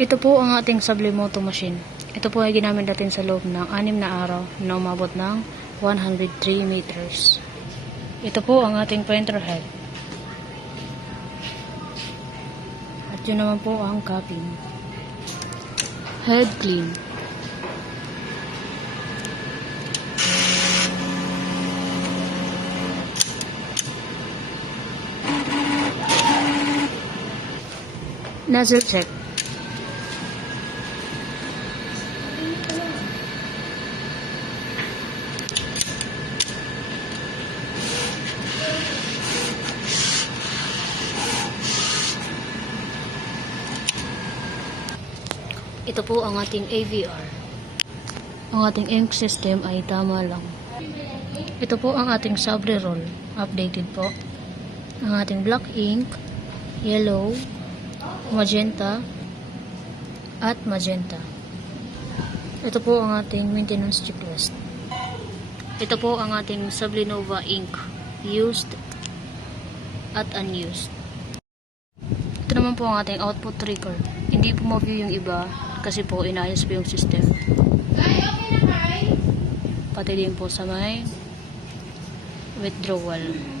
Ito po ang ating Sublimoto machine. Ito po ay ginamit natin sa loob ng 6 na araw na umabot ng 103 meters. Ito po ang ating printer head. At yun naman po ang capping. Head clean. Nozzle check. Ito po ang ating AVR. Ang ating ink system ay tama lang. Ito po ang ating Sabre roll. Updated po. Ang ating black ink, yellow, magenta, at magenta. Ito po ang ating maintenance checklist. Ito po ang ating Sublinova ink, used at unused. Ito naman po ang ating output record. Hindi po ma-view yung iba kasi po inayos po yung system. Pati din po sa may withdrawal.